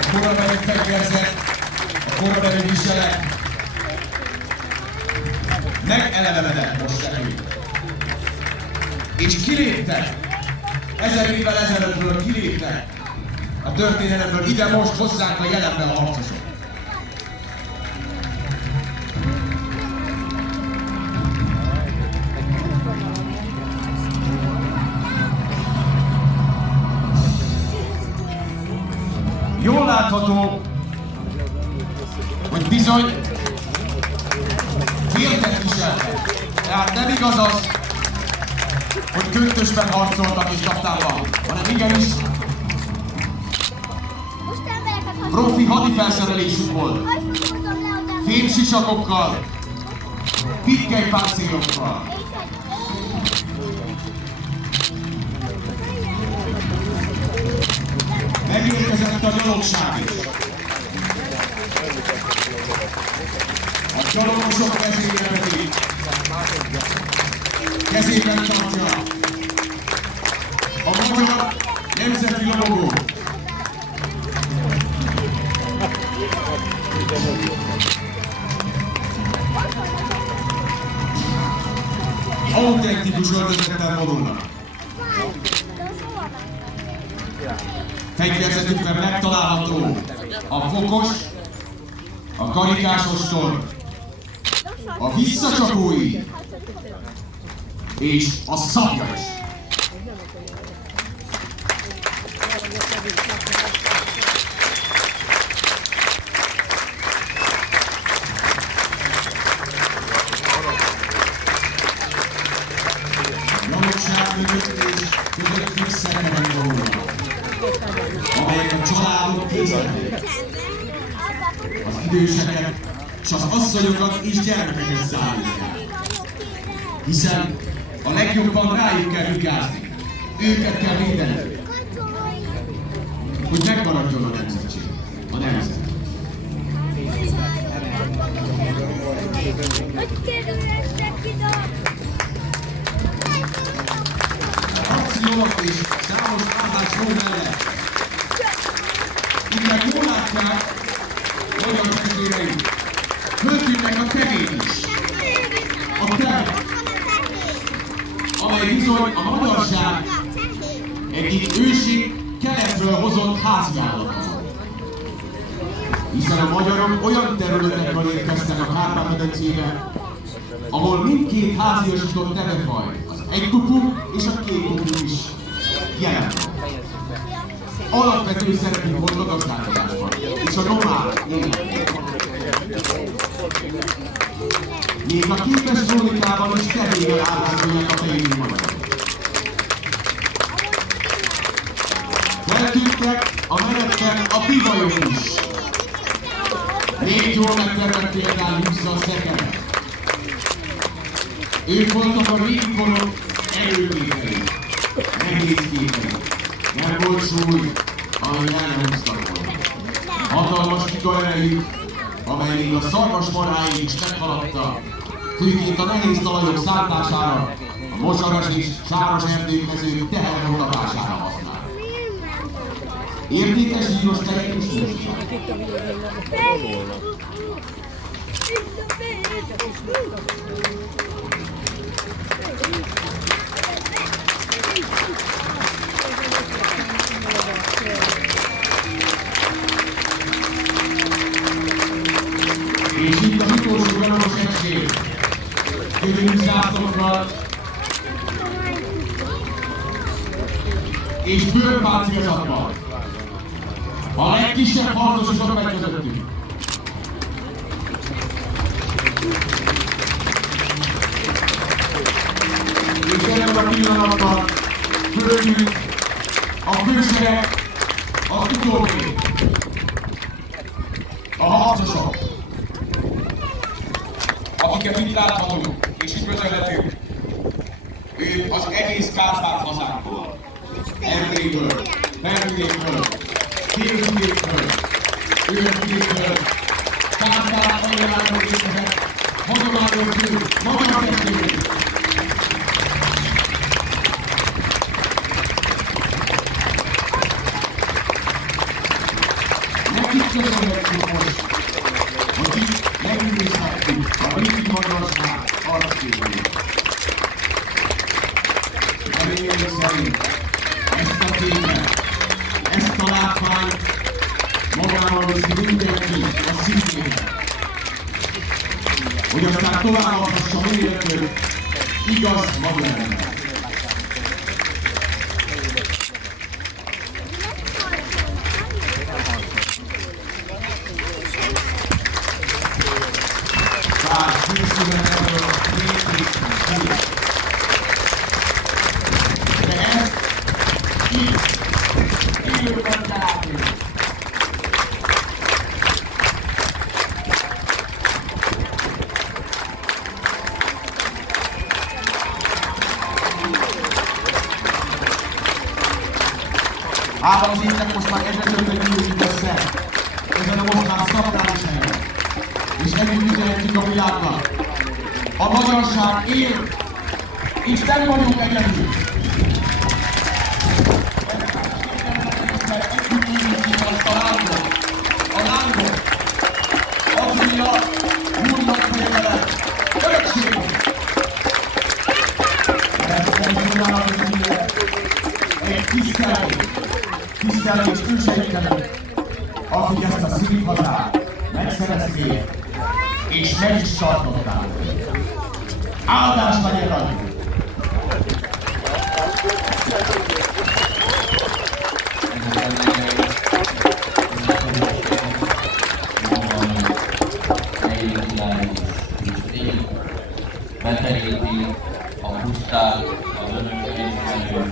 a korabeli fegyverzet, a korabeli viselet megelevenedett most nekünk. És kiléptek, 1000 évvel ezelőttről kiléptek a történelemből ide most hozzánk a jelenben a harcosok. Jól látható, hogy bizony vértet viseltek. Tehát nem igaz az, hogy köntösben harcoltak és kaptában, hanem igenis profi hadifelszerelésük volt. Fémsisakokkal, pikkely páncélokkal. Megérkezett a gyalogság is. A gyalogosok kezére veti. Kezében tartja a magyar nemzeti lobogó. Autentikus öltözettel vonulnak. Fegyverzetükben megtalálható a fokos, a karikásos tor, a visszacsapói és a szabja is. Gyalogság mögött és közöttük szerelem vonulnak, amelyek a családok készítik, az időseket és az asszonyokat és gyermekeket szállítják. Hiszen a legjobban rájuk kell vigyázni, őket kell védeni, hogy megmaradjon a nemzetség, a nemzet. A harclovak és számos állásról mellett innen jól látják, magyar testvéreim, költőnek a tevény is. A tevény, amely bizony a magyarság egyik ősi keletről hozott háziállata. Hiszen a magyarok olyan területekről érkeztek a Kárpát-medencébe, ahol mindkét háziasított tevefaj, az egykupú és a kétkupú is jelen van. Alapvető szerepük volt a gazdálkodásban, és a nomád életben. Még a képes krónikában is tevéggel ábrázolják a fejénk magyarok. Feltűntek a menettek a bivajok is. Még jól megtermett például húzza a szekeret. Ők voltak a régi korok erőképei, nehéz képei. Nem volt súly, amely el nem húztak volna. Hatalmas kikaerejük, amely még a szarvasmaráig is meghaladta, főként a nehéz talajok szántására, a mosaras és sáros erdőkező tehervonatására használ. Értékes zsíros tejek is múltak. És itt az utolsó gyalogos egység, jövünk zászlókkal, és bőrpáncélzatban. A legkisebb harcosok megy közöttünk. És ebben a pillanatban föltűnt a fősereg, az utóbbi, a harcosok, akiket itt láthatunk és üdvözölhetünk. Ők az egész Kárpát hazánkból, Erdélyből, Belvidékből, Dél-Vidékből, Őrvidékből, Kárpát aljáról érkezett, hagyományos magyar testvérek. itt köszönhetjük most, hogy itt megidézhettük a régi magyarság arcképét. Reményeink szerint ezt a képet, ezt a látványt magával viszi mindenki a szívében, hogy aztán továbbadhassa minél több igaz magyar ember. Bár készület ebből a két, de ez itt élőben látjuk. Hála az évnek most már egyre többen gyűjtjük össze ezen a mostán szakrális helyen. És együtt üzenhetjük a világnak. A magyarság él, és nem vagyunk egyedül. Együtt gyűjtjük azt a lángot, az miatt úrnak félelem, örökségünk. Egy tisztelés őseinknek, akik ezt a szép hazát megszerezték, és meg is tartották. Áldás legyen rajtuk! Beteríti a pusztát az önök részéről,